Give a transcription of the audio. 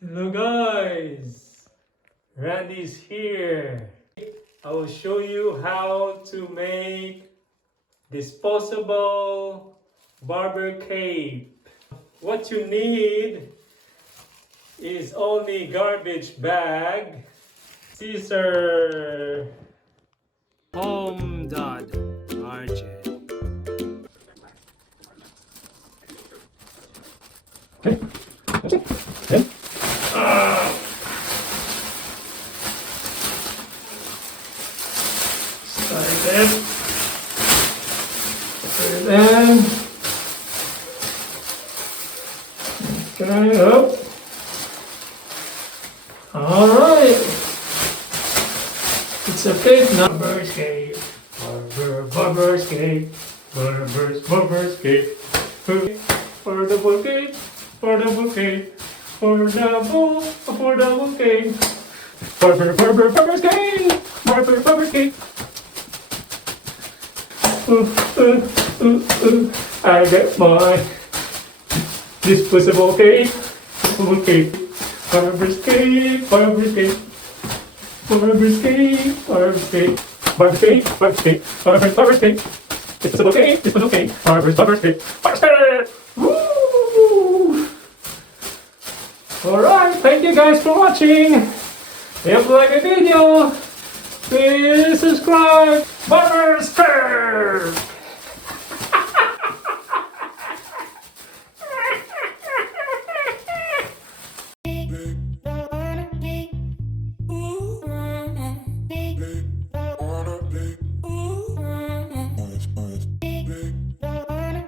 Hello guys, Randy's here. I will show you how to make disposable barber cape. What you need is only garbage bag, scissor, home.rj. Okay. Okay. Start it. Put it in. Okay, up. Alright. It's a cape now. Barber's cape. Barber's cape. Barber's cape. Affordable cape. Affordable cape. Affordable cape. Barber's cape. Barber's cape. I get my disposable cape. Disposable cape. Barber's cape. Barber's cape. Barber's cape. Barber's cape. Barber's cape. Barber's cape. Barber's cape. Disposable cape. Disposable cape. Barber's cape. Barber's cape. Woo! Alright, thank you guys for watching. If you like the video, please subscribe. Barber's Cape!